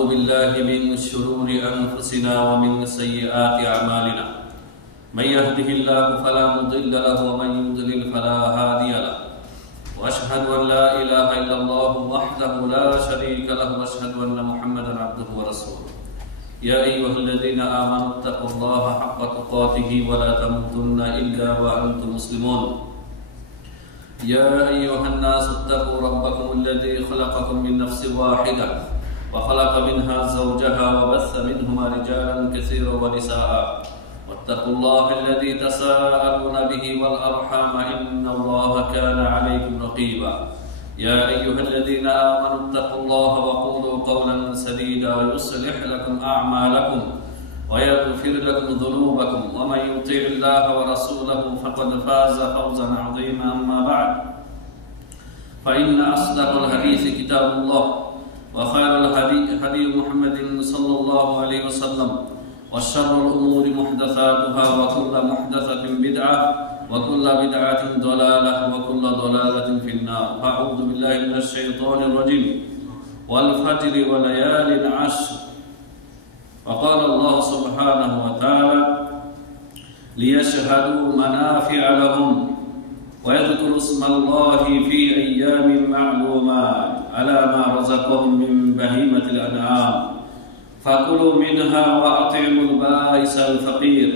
ونعوذ بالله من شرور أنفسنا ومن سيئات أعمالنا من يهده الله فلا مضل له ومن يضلل فلا هادي له وأشهد أن لا إله إلا الله وحده لا شريك له وأشهد أن محمدا عبده ورسوله يا أيها الذين آمنوا اتقوا الله حق تقاته ولا تموتن إلا وأنتم مسلمون يا أيها الناس اتقوا ربكم الذي خلقكم من نفس واحدة وخلق منها زوجها وبث منهما رجالا كثيرا ونساء واتقوا الله الذي تساءلون به والأرحام إن الله كان عليكم رقيبا يا أيها الذين آمنوا اتقوا الله وقولوا قولا سديدا يصلح لكم أعمالكم ويغفر لكم ذنوبكم ومن يطع الله ورسوله فقد فاز فوزا عظيما أما بعد فإن أصدق الحديث كتاب الله وخير الهدي هدي محمد صلى الله عليه وسلم وشر الأمور محدثاتها وكل محدثة بدعة وكل بدعة ضلالة وكل ضلالة في النار أعوذ بالله من الشيطان الرجيم والفجر وليال عشر وقال الله سبحانه وتعالى ليشهدوا منافع لهم ويذكروا اسم الله في أيام معلومات على ما رزقهم من بهيمة الأنعام فكلوا منها وأطعموا البائس الفقير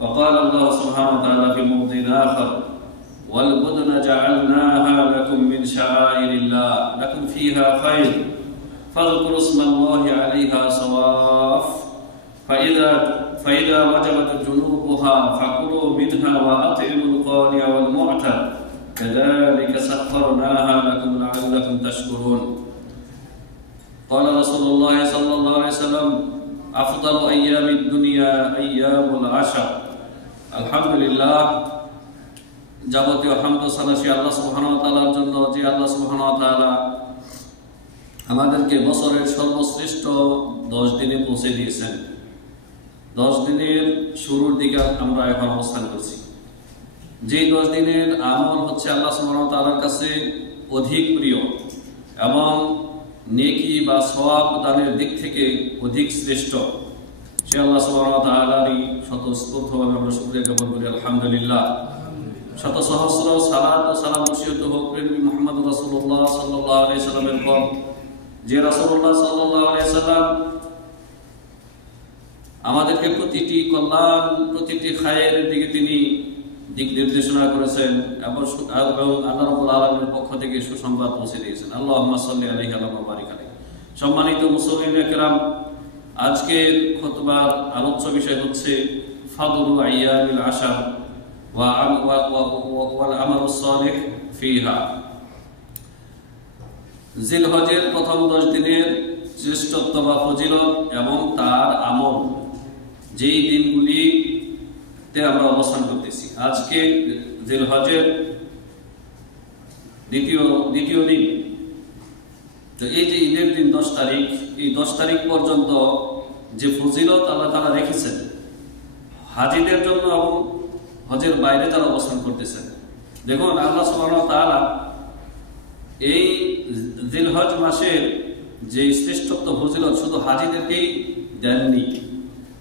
وقال الله سبحانه وتعالى في موضع آخر والبدن جعلناها لكم من شعائر الله لكم فيها خير فاذكروا اسم الله عليها صواف فإذا وجبت جنوبها فكلوا منها وأطعموا القانع والمعتر كذلك سخرناها لكم لعلكم تشكرون قال رسول الله صلى الله عليه وسلم أفضل أيام الدنيا أيام العشر الحمد لله যাবতীয় হামদ ও সানা সেই আল্লাহ সুবহানাহু ওয়া তাআলার জন্য যে আল্লাহ সুবহানাহু ওয়া তাআলা আমাদেরকে বছরের সর্বশ্রেষ্ঠ 10 দিনে পৌঁছে দিয়েছেন। 10 দিনের শুরুর দিকে আমরা এখন অবস্থান করছি। যে 10 দিনের আমল হচ্ছে আল্লাহ সুবহানাহু ওয়া তাআলার কাছে অধিক প্রিয় এবং নেকি বা সওয়াব দানের দিক থেকে অধিক শ্রেষ্ঠ, সে আল্লাহ সুবহানাহু ওয়া তাআলারই স্বতঃস্ফূর্তভাবে আমরা শুকরিয়া জ্ঞাপন করি আলহামদুলিল্লাহ। শত সহস্র সালাত ও সালাম বর্ষিত হোক প্রেমী মুহাম্মদ রাসূলুল্লাহ সাল্লাল্লাহু আলাইহি সাল্লামের উপর, যে রাসূলুল্লাহ সাল্লাল্লাহু আলাইহি সাল্লাম আমাদেরকে প্রতিটি কল্যাণ প্রতিটি খায়ের দিকে তিনি দিক নির্দেশনা করেছেন এবং আল্লাহ রাব্বুল আলামিনের পক্ষ থেকে সুসংবাদ পৌঁছে দিয়েছেন। আল্লাহুম্মা সাল্লি আলাইহি ওয়া বারিক আলাইহি। সম্মানিত মুসলিম একরাম, আজকের খুতবার আলোচ্য বিষয় হচ্ছে ফাদলু আইয়ামিল আশর ওয়াল আমালুস সালিহ ফিহা। জিলহজের প্রথম 10 দিনের শ্রেষ্ঠত্ব বা ফজিলত এবং তার আমল, যেই দিনগুলিতে আমরা অবস্থান করতেছি। আজকে জিলহজের দ্বিতীয় দিন, তো এই যে ঈদের দিন 10 তারিখ, এই 10 তারিখ পর্যন্ত যে ফজিলত আল্লাহ তাআলা রেখেছেন হাজীদের জন্য এবং হজের বাইরে তারা অবস্থান করতেছেন। দেখুন আল্লাহ সুবহানাহু ওয়া তাআলা এই জিলহজ মাসের যে শ্রেষ্ঠত্ব ফজিলত শুধু হাজীদেরকেই দেননি,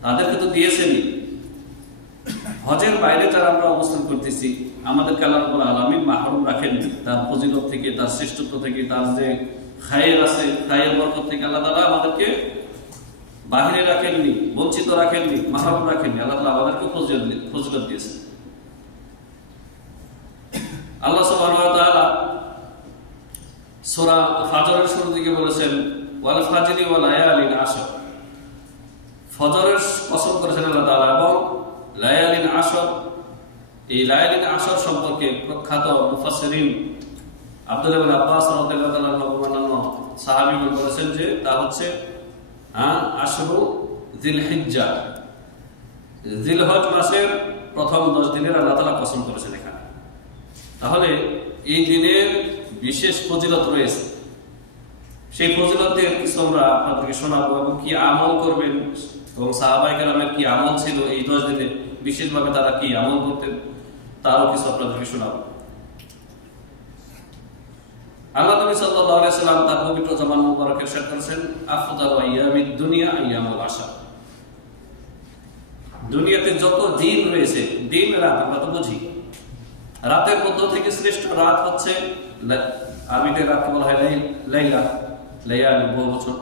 তাদেরকে তো দিয়েছেনই। হজের বাইরে যারা আমরা অবস্থান করতেছি আমাদেরকে আল্লাহ রাব্বুল আলামিন মাহরুম রাখেননি তার ফজিলত থেকে, তার শ্রেষ্ঠত্ব থেকে, তার যে খায়ের আছে খায়ের বরকত থেকে আল্লাহ তাআলা আমাদেরকে বাহিরে রাখেননি, বঞ্চিত রাখেননি, মাহরুম রাখেননি। আল্লাহ তাআলা আমাদেরকে ফজিলত দিয়েছেন। আল্লাহ সুবহানাহু ওয়া তাআলা সূরা ফাজরের শুরুর দিকে বলেছেন ওয়াল ফাজরি ওয়া লায়ালিন আশর, ফজরের কসম করেছেন আল্লাহ তাআলা এবং লায়ালিন আশর। এই লায়ালিন আশর সম্পর্কে প্রখ্যাত মুফাসসিরিন আব্দুল্লাহ ইবনে আব্বাস রাদিয়াল্লাহু তাআলা অন্যান্য সাহাবীগণ বলেছেন যে তা হচ্ছে আশরু জিলহিজ্জা, জিলহজ মাসের প্রথম 10 দিনের আল্লাহ তাআলা কসম করেছেন এখানে। তাহলে এই দিনের বিশেষ ফজিলত রয়েছে, সেই ফজিলতের কিছু আমরা আপনাদেরকে শোনাবো এবং কি আমল করবেন এবং সাহাবায়ে কেরামের কি আমল ছিল এই 10 দিনে, বিশেষভাবে তারা কি আমল করতেন তারও কিছু আপনাদেরকে শোনাবো। আল্লাহ নবী সাল্লাল্লাহু আলাইহি সাল্লাম তার পবিত্র জবান মুবারকে ইরশাদ করেছেন, আফদালু আইয়ামিদ দুনিয়া আইয়ামুল আশর। দুনিয়াতে যত দিন রয়েছে, দিন রাত আমরা তো বুঝি, রাতের মধ্য থেকে শ্রেষ্ঠ রাত হচ্ছে, আরবিতে রাতকে বলা হয় লাইলা, লাইয়াল বহু বছর।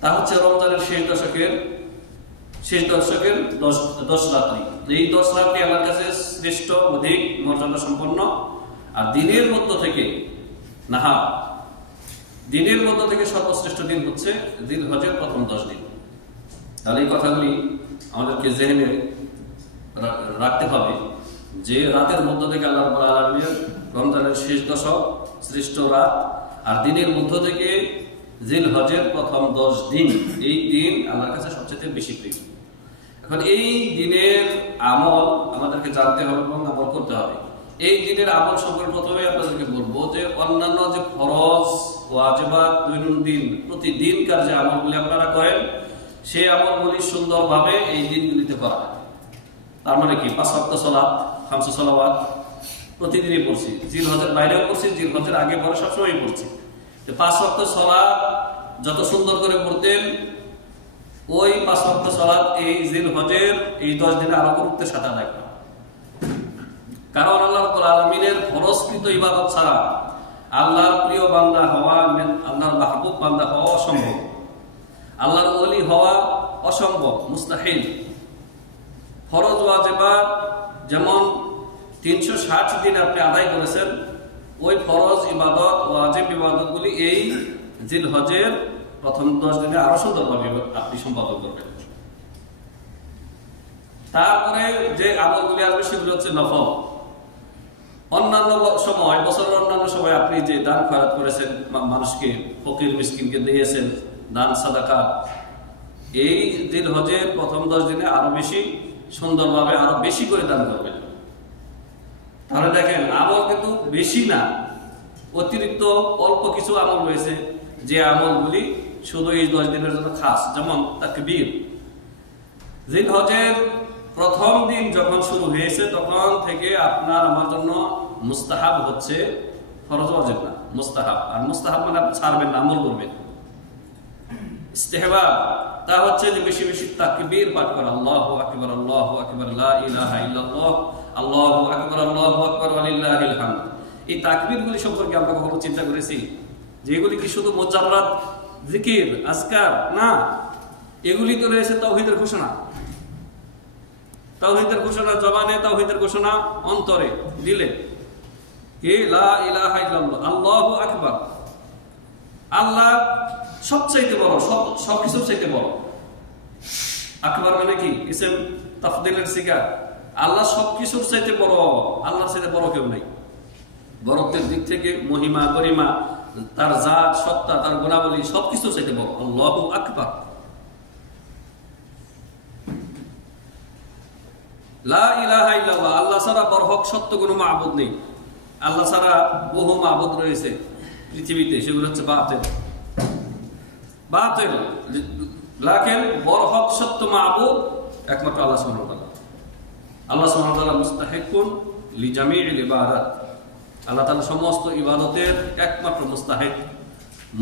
তা হচ্ছে রমজানের শেষ দশকের 10 রাত্রি। এই 10 রাত্রি আল্লাহর কাছে শ্রেষ্ঠ, অধিক মর্যাদা সম্পন্ন। আর দিনের মধ্য থেকে সর্বশ্রেষ্ঠ দিন হচ্ছে জিলহজের প্রথম 10 দিন। তাহলে এই কথাগুলি আমাদেরকে জেনে রাখতে হবে যে রাতের মধ্য থেকে আল্লাহ রাব্বুল আলামিন রমজানের শেষ দশক শ্রেষ্ঠ রাত, আর দিনের মধ্য থেকে জিলহজের প্রথম 10 দিন, এই দিন আল্লাহর কাছে সবচেয়ে বেশি প্রিয়। এখন এই দিনের আমল আমাদেরকে জানতে হবে এবং আমল করতে হবে। এই দিনের আমল সম্পর্কে প্রথমে আপনাদেরকে বলবো যে অন্যান্য যে ফরজ, ওয়াজিবাত, দৈনন্দিন প্রতিদিনকার যে আমলগুলি আপনারা করেন, সেই আমলগুলি সুন্দরভাবে এই দিনগুলিতে করা। তার মানে কি? 5 ওয়াক্ত সালাত, 5 সালাওয়াত প্রতিদিনই পড়ছি, জিলহজের বাইরেও পড়ছি, জিলহজের আগে পরে সবসময় পড়ছি। 5 ওয়াক্ত সালাত যত সুন্দর করে পড়তেন, ওই 5 ওয়াক্ত সালাত এই জিলহজের এই 10 দিনে আরো গুরুত্বের সাথে আদায় করা। কারণ আল্লাহ রাব্বুল আলামিনের ফরজকৃত ইবাদত ছাড়া আল্লাহর প্রিয় বান্দা হওয়া, আল্লাহর মাহবুব বান্দা হওয়া অসম্ভব, আল্লাহর ওলি হওয়া অসম্ভব, মুস্তাহিল। ফরজ ওয়াজিবাত যেমন 360 দিন আপনি আদায় করেছেন, ওই ফরজ ইবাদত, ওয়াজিব ইবাদতগুলি এই জিলহজের প্রথম 10 দিনে আরো সুন্দরভাবে আপনি সম্পাদন করবেন। তারপরে যে আমলগুলি আসবে সেগুলো হচ্ছে নফল। অন্যান্য সময়, বছরের অন্যান্য সময় আপনি যে দান খয়রাত করেছেন, মানুষকে, ফকির মিসকিনকে দিয়েছেন, দান সাদাকা, এই জিলহজের প্রথম 10 দিনে আরো বেশি সুন্দরভাবে, আরো বেশি করে দান করবেন। তাহলে দেখেন, আমল কিন্তু বেশি না, অতিরিক্ত অল্প কিছু আমল রয়েছে যে আমলগুলি শুধু এই 10 দিনের জন্য খাস। যেমন তাকবীর। জিলহজের প্রথম দিন যখন শুরু হয়েছে তখন থেকে আপনার আমার জন্য মুস্তাহাব হচ্ছে, ফরজ ওয়াজিব না, মুস্তাহাব। আর মুস্তাহাব মানে আপনি ছাড়বেন না, আমল করবেন। ইস্তেহবাব তা হচ্ছে যে বেশি বেশি তাকবীর পাঠ করা, আল্লাহু আকবার, আল্লাহু আকবার, লা ইলাহা ইল্লাল্লাহ, আল্লাহু আকবার, আল্লাহু আকবার, ওয়ালিল্লাহিল হামদ। এই তাকবীরগুলি সম্পর্কে আমরা কখনো চিন্তা করেছি যে এগুলি কি শুধু মুজাররাদ জিকির, আজকার? না, এগুলি তো রয়েছে তাওহীদের ঘোষণা। তাওহীদের ঘোষণা জবানে, তাওহীদের ঘোষণা অন্তরে, দিলে কি লা ইলাহা ইল্লাল্লাহ, আল্লাহু আকবার। আল্লাহ সবচাইতে বড়, সবকিছুর চাইতে বড়। আকবার মানে কি? ইসম তাফদীলের সিগা। আল্লাহ সবকিছুর চাইতে বড়, আল্লাহর চাইতে বড় কেউ নাই। বড়ত্বের দিক থেকে, মহিমা, গরিমা, তার জাত, সত্তা, তার গুণাবলী সবকিছুর চাইতে বড়। আল্লাহু আকবার। লা ইলাহা ইল্লাল্লাহ, আল্লাহ ছাড়া বরহক সত্য কোনো মাবুদ নেই। আল্লাহ ছাড়া বহু মাবুদ রয়েছে পৃথিবীতে, সেগুলো হচ্ছে বাতিল। বাতিল লাকিন বরহক সত্য মাবুদ একমাত্র আল্লাহ সুবহানাহু ওয়া তাআলা। আল্লাহ সুবহানাহু ওয়া তাআলা মুস্তাহিকুন লিজামিইল ইবাদাত। আল্লাহ তাআলা সমস্ত ইবাদতের একমাত্র মুস্তাহিক।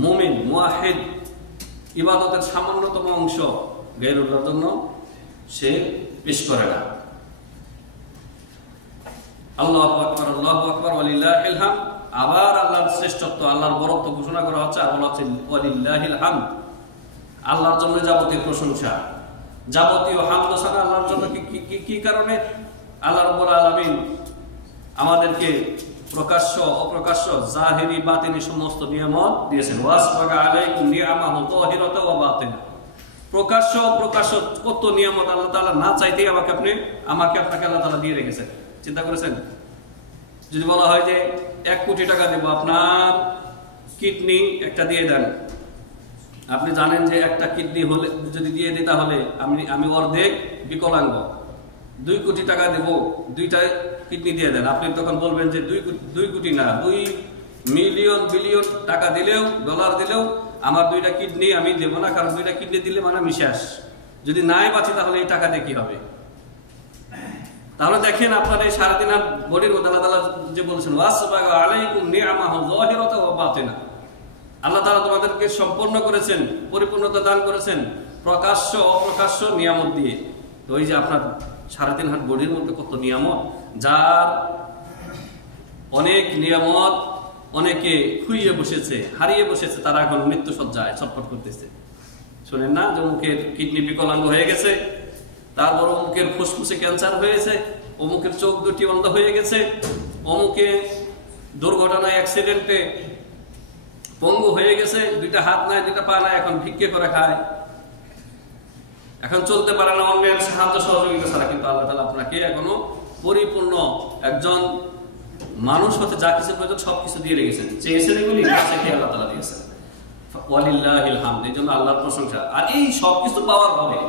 মুমিন, মুওয়াহিদ ইবাদতের সামান্যতম অংশ গায়রুল্লাহর জন্য সে পেশ করে না। আল্লাহু আকবার, আল্লাহু আকবার, ওয়ালিল্লাহিল হামদ। আবার আল্লাহর শ্রেষ্ঠত্ব, আল্লাহর বড়ত্ব ঘোষণা করা হচ্ছে, আর বলা হচ্ছে ওয়ালিল্লাহিল হামদ। আল্লাহর জন্য যাবতীয় প্রশংসা, যাবতীয় হামদ সানা আল্লাহর জন্য। কি কারণে? আল্লাহ রাব্বুল আলামিন আমাদেরকে প্রকাশ্য, অপ্রকাশ্য, জাহিরি, বাতিনি সমস্ত নিয়ামত দিয়েছেন। ওয়াসবাগা আলাইকুম নিআমাহু যাহিরাতা ওয়া বাতিনা। প্রকাশ্য, অপ্রকাশ্য কত নিয়ামত আল্লাহ তাআলা না চাইতেই আপনাকে আল্লাহ তাআলা দিয়ে রেখেছেন। চিন্তা করেছেন? যদি বলা হয় যে 1 কোটি টাকা দেব, আপনার কিডনি একটা দিয়ে দেন, আপনি জানেন যে একটা কিডনি হলে যদি দিয়ে দিই তাহলে আমি অর্ধেক বিকলাঙ্গ। 2 কোটি টাকা দেব, 2টা কিডনি দিয়ে দেন। আপনি তখন বলবেন যে 2 কোটি না, 2 মিলিয়ন বিলিয়ন টাকা দিলেও, ডলার দিলেও আমার 2টা কিডনি আমি দেব না, কারণ 2টা কিডনি দিলে মানে আমি শেষ। যদি নাই বাঁচি তাহলে এই টাকা দিয়ে কি হবে? তাহলে দেখেন আপনার এই 3.5 হাত বডির মধ্যে আল্লাহ তাআলা যে বলেছেন ওয়াসবাগা আলাইকুম নি'আমাহু যাহিরাতাও ওয়া বাতিনা, আল্লাহ তাআলা তোমাদেরকে সম্পূর্ণ করেছেন, পরিপূর্ণতা দান করেছেন প্রকাশ্য অপ্রকাশ্য নিয়ামত দিয়ে। তো ওই যে আপনার 3.5 হাত বডির মধ্যে কত নিয়ামত, যার অনেক নিয়ামত অনেকে খুইয়ে বসেছে, হারিয়ে বসেছে, তারা এখন মৃত্যু সজ্জায় ছটফট করতেছে। শুনেন না যে অমুকের কিডনি বিকলাঙ্গ হয়ে গেছে, তারপর অমুকের ফুসফুসে ক্যান্সার হয়েছে, অমুকের চোখ দুটি বন্ধ হয়ে গেছে, অমুকে দুর্ঘটনায় অ্যাক্সিডেন্টে পঙ্গু হয়ে গেছে, 2টা হাত নাই 2টা পা নাই, এখন ভিক্ষে করে খায়, এখন চলতে পারে না অন্যের সাহায্য সহযোগিতা ছাড়া। কিন্তু আল্লাহ তাআলা আপনাকে এখনো পরিপূর্ণ একজন মানুষ হতে যা কিছু প্রয়োজন সবকিছু দিয়ে রেখেছেন। চেয়েছেন এগুলি আল্লাহ তাআলা দিয়েছেন, ওয়ালিল্লাহিল হামদ। এই জন্য আল্লাহর প্রশংসা। আর এই সবকিছু পাওয়ার পরে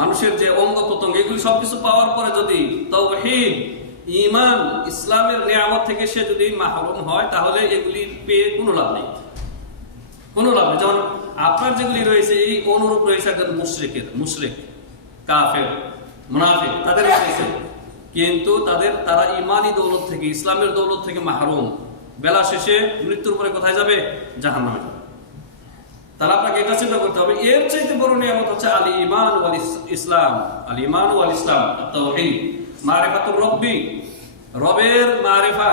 মানুষের যে অঙ্গ প্রত্যঙ্গ এগুলি সবকিছু পাওয়ার পরে যদি তাওহীদ, ঈমান, ইসলামের নিয়ামত থেকে সে যদি মাহরুম হয়, তাহলে এগুলি পেয়ে কোনো লাভ নেই, কোনো লাভ নেই। যেমন আপনার যেগুলি রয়েছে এই অনুরূপ রয়েছে একজন মুশরিক, কাফের, মুনাফিক, তাদের রয়েছে, কিন্তু তারা ঈমানি দৌলত থেকে, ইসলামের দৌলত থেকে মাহরুম। বেলা শেষে মৃত্যুর পরে কোথায় যাবে? জাহান্নামে যাবে। তাহলে আপনাকে এটা চিন্তা করতে হবে, এর চাইতে বড় নিয়ামত হচ্ছে আল ঈমান ওয়াল ইসলাম। আল ঈমান ওয়াল ইসলাম, তাওহীদ, মারিফাতুর রব্বি, রবের মারিফা,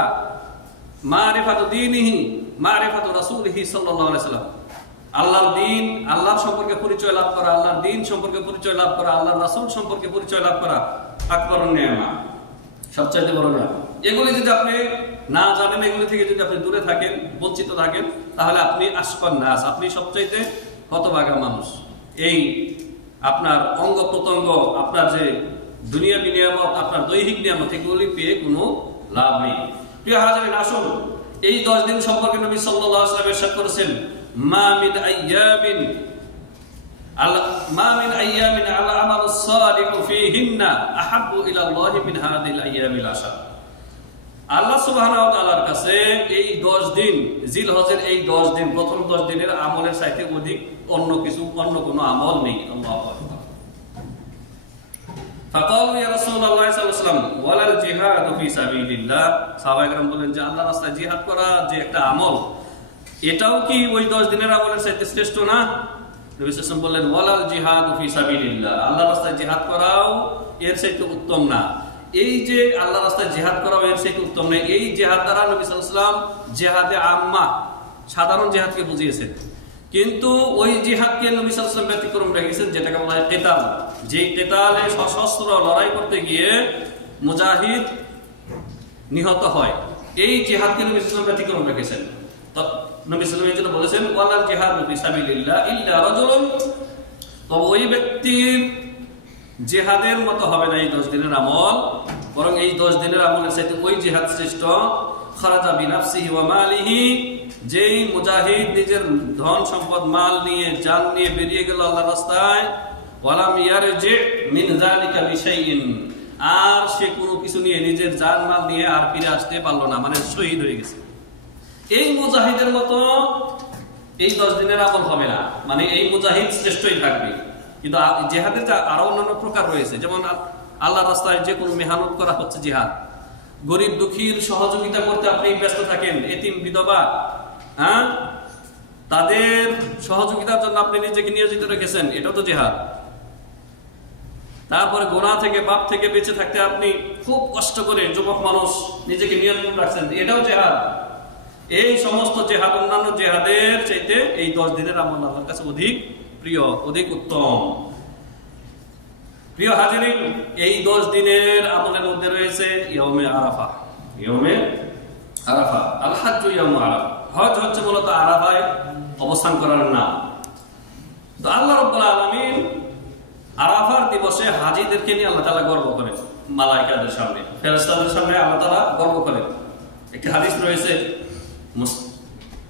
মারিফাতু দীনিহি, মারিফাতু রাসূলিহি সাল্লাল্লাহু আলাইহি সাল্লাম। আল্লাহর দ্বীন, আল্লাহর সম্পর্কে পরিচয় লাভ করা, আল্লাহর দ্বীন সম্পর্কে পরিচয় লাভ করা, আল্লাহর রাসূল সম্পর্কে পরিচয় লাভ করা আকবরুন নিয়ামত, সবচেয়ে বড় নিয়ামত। এগুলি যদি আপনি না জানেন, এগুলি থেকে যদি আপনি দূরে থাকেন, বঞ্চিত থাকেন, তাহলে আপনি আশকান নাস, আপনি সবচাইতে হতভাগা মানুষ। এই আপনার অঙ্গ প্রত্যঙ্গ, আপনার যে দুনিয়াবী নিয়ামত, আপনার দৈহিক নিয়ামত, এগুলি পেয়ে কোনো লাভ নেই। প্রিয় হাজিরিন, আসুন এই 10 দিন সম্পর্কে নবী সাল্লাল্লাহু আলাইহি ওয়াসাল্লাম ইরশাদ করেছেন, মা মিন আইয়ামিন আল আমালুস সালিহু ফীহিন্না আহাব্বু ইলা আল্লাহি মিন হাযিহিল আইয়ামিল আশর। আল্লাহ সুবহানাহু ওয়া তাআলার কাছে এই 10 দিন, জিলহজের এই 10 দিন, প্রথম 10 দিনের আমলের চাইতে অধিক অন্য কোনো আমল নেই। আল্লাহু আকবার। ফাকালু ইয়া রাসূলুল্লাহ সাল্লাল্লাহু আলাইহি ওয়াসাল্লাম ওয়ালাল জিহাদু ফি সাবিলিল্লাহ। সাহাবায়ে কেরাম বলেন যে আল্লাহর রাস্তায় জিহাদ করা যে একটা আমল, এটাও কি ওই 10 দিনের আমলের চাইতে শ্রেষ্ঠ না? নবী সাল্লাল্লাহু আলাইহি ওয়াসাল্লাম বললেন ওয়ালাল জিহাদু ফি সাবিলিল্লাহ, আল্লাহর রাস্তায় জিহাদ করাও এর চাইতে উত্তম না। এই যে আল্লাহর রাস্তায় জিহাদ করাও এর চাইতে উত্তম না, এই জিহাদ দ্বারা নবী সাল্লাল্লাহু আলাইহি ওয়াসাল্লাম জিহাদে আম্মা, সাধারণ জিহাদকে বুঝিয়েছেন। কিন্তু ওই জিহাদকে নবী সাল্লাল্লাহু আলাইহি ওয়াসাল্লাম ব্যতিক্রম রেখেছেন, যেটাকে বলা হয় কিতাল। যে কিতালে সশস্ত্র লড়াই করতে গিয়ে মুজাহিদ নিহত হয়, এই জিহাদকে নবী সাল্লাল্লাহু আলাইহি ওয়াসাল্লাম ব্যতিক্রম রেখেছেন। তো নবী সাল্লাল্লাহু আলাইহি ওয়াসাল্লাম বলেছেন ওয়ালাল জিহাদু ফি সাবিলিল্লাহ ইল্লা রাজুলুন, তবে ওই ব্যক্তির জিহাদের মতো হবে না এই 10 দিনের আমল, বরং এই 10 দিনের আমলের চাইতে ওই জিহাদ শ্রেষ্ঠ। খারাজা বিনাফসিহি ওয়া মালিহি, যেই মুজাহিদ নিজের ধন সম্পদ, মাল নিয়ে, জান নিয়ে বেরিয়ে গেল আল্লাহর রাস্তায়, ওয়ালাম ইয়ারজি মিন যালিকা বিশাইইন, আর সে কোনো কিছু নিয়ে, নিজের জান মাল নিয়ে আর ফিরে আসতে পারলো না, মানে শহীদ হয়ে গেছে, এই মুজাহিদের মতো এই 10 দিনের আমল হবে না, মানে এই মুজাহিদ শ্রেষ্ঠই থাকবে। কিন্তু জিহাদের আরো অন্যান্য প্রকার রয়েছে, যেমন আল্লাহর রাস্তায় যে কোনো মেহনত করা হচ্ছে জিহাদ, গরিব দুঃখীর সহযোগিতা করতে আপনি ব্যস্ত থাকেন, এতিম বিধবা, তাদের সহযোগিতার জন্য আপনি নিজেকে নিয়োজিত রেখেছেন, এটাও তো জিহাদ। তারপরে গুনাহ থেকে, পাপ থেকে বেঁচে থাকতে আপনি খুব কষ্ট করে যুবক মানুষ নিজেকে নিয়ন্ত্রণ রাখছেন, এটাও জিহাদ। এই সমস্ত জিহাদ অন্যান্য জিহাদের চাইতে এই 10 দিনের আমল আল্লাহর কাছে অধিক প্রিয়, অধিক উত্তম। প্রিয় হাজিরিন, এই 10 দিনের আমলের মধ্যে রয়েছে ইয়াউমে আরাফা। ইয়াউমে আরাফা, আল হাজ্জু ইয়াউমু আরাফা। হজ হচ্ছে মূলত আরাফায় অবস্থান করার নাম। তো আল্লাহ রাব্বুল আলামিন আরাফার দিবসে হাজীদেরকে নিয়ে আল্লাহ তাআলা গর্ব করেন, মালায়েকাদের সামনে, ফেরেশতাদের সামনে আল্লাহ তাআলা গর্ব করেন। একটি হাদিস রয়েছে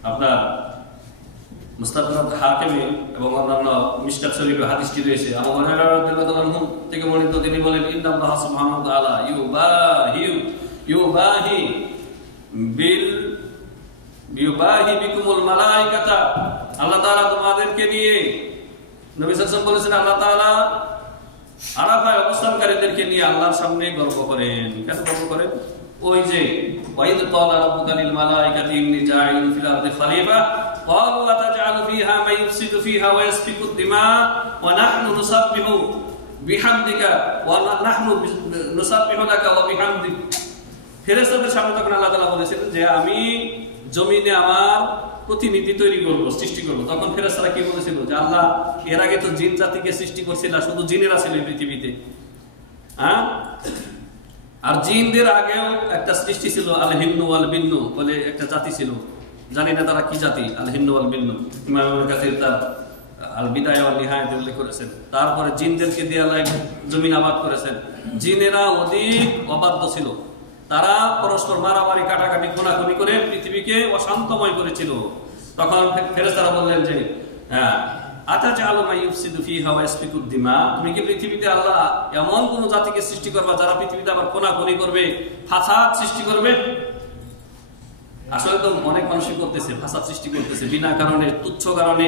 আপনার মুস্তাদরাক হাকিমে এবং অন্যান্য মিশকাত শরীফে হাদিসটি রয়েছে। আবু হুরায়রা রাদিয়াল্লাহু আনহু থেকে বর্ণিত, তিনি বলেন ইন্নাল্লাহ সুবহানাহু ওয়া তাআলা ইউবাহি বিকুমুল মালায়েকাতা, আল্লাহ তাআলা তোমাদেরকে নিয়ে, নবী সাল্লাল্লাহু আলাইহি ওয়াসাল্লাম বলেছেন আল্লাহ তাআলা আরাফায় অবস্থানকারীদেরকে নিয়ে আল্লাহর সামনে গর্ব করেন। কেন গর্ব করেন? ওই যে ওয়াইদ ক্বালা রাব্বুকা লিল মালাইকাতি ইন্নী জাইলুন ফিল আরদি খলিফা ক্বালু আতাজআলু ফিহা মান ইফসিদু ফিহা ওয়া ইয়াসফিকু দিমা ওয়া নাহনু নুসাব্বিহু বিহামদিকা ওয়া নাহনু নুসাব্বিহু লাকা ওয়া বিহামদিক। ফেরেশতাদের সামনে তখন আল্লাহ তাআলা বলেছিলেন যে আমি জমিনে আমার প্রতিনিধি তৈরি করব, সৃষ্টি করব। তখন ফেরেশতারা কি বলেছিল যে আল্লাহ এর আগে তো জিন জাতিকে সৃষ্টি করছিল, শুধু জিনেরা ছিল পৃথিবীতে। হ্যাঁ, আর জিনদের আগেও একটা সৃষ্টি ছিল আল হিন্নু ওয়াল বিন্নু বলে একটা জাতি ছিল, জানি না তারা কি জাতি। আল হিন্নু ওয়াল বিন্নু ইমাম ইবনে কাসির তার আল বিদায়া ওয়ান নিহায়াতে উল্লেখ করেছেন। তারপরে জিনদেরকে দিয়ে আল্লাহ জমিন আবাদ করেছেন। জিনেরা অধিক অবাধ্য ছিল, তারা পরস্পর মারামারি কাটাকাটি খুনাখুনি করে পৃথিবীকে অশান্তময় করেছিল। তখন ফেরেশতারা বললেন যে আতাজআলু মা ইফসিদু ফিহা ওয়া ইয়াসফিকু দিমা, তুমি কি পৃথিবীতে আল্লাহ এমন কোন জাতিকে সৃষ্টি করবা যারা পৃথিবীতে আবার খুনাখুনি করবে, ফাসাদ সৃষ্টি করবে? আসলে তো অনেক মানুষই করতেছে, ফাসাদ সৃষ্টি করতেছে বিনা কারণে, তুচ্ছ কারণে,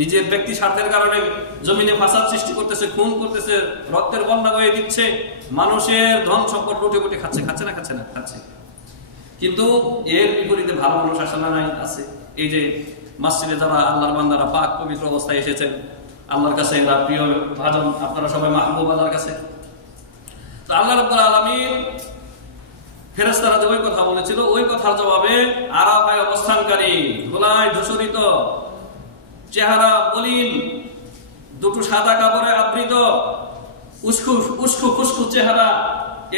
নিজের ব্যক্তি স্বার্থের কারণে জমিনে ফাসাদ সৃষ্টি করতেছে, খুন করতেছে, রক্তের বন্যা বয়ে দিচ্ছে, মানুষের ধন সম্পদ লুটে পুটে খাচ্ছে। খাচ্ছে। কিন্তু এর বিপরীতে ভালো মানুষ আসলে নাই, আছে। এই যে মসজিদে যারা আল্লাহর বান্দারা পাক পবিত্র অবস্থায় এসেছেন, আল্লাহর কাছে এরা প্রিয় ভাজন, আপনারা সবাই মাহবুব আল্লাহর কাছে। তো আল্লাহ রাব্বুল আলামিন ফেরেশতারা যে ওই কথা বলেছিল, ওই কথার জবাবে আরাফায় অবস্থানকারী, ধুলায় ধূসরিত, চেহারা মলিন, দুটো সাদা কাপড়ে আবৃত, উস্কু খুস্কু চেহারা,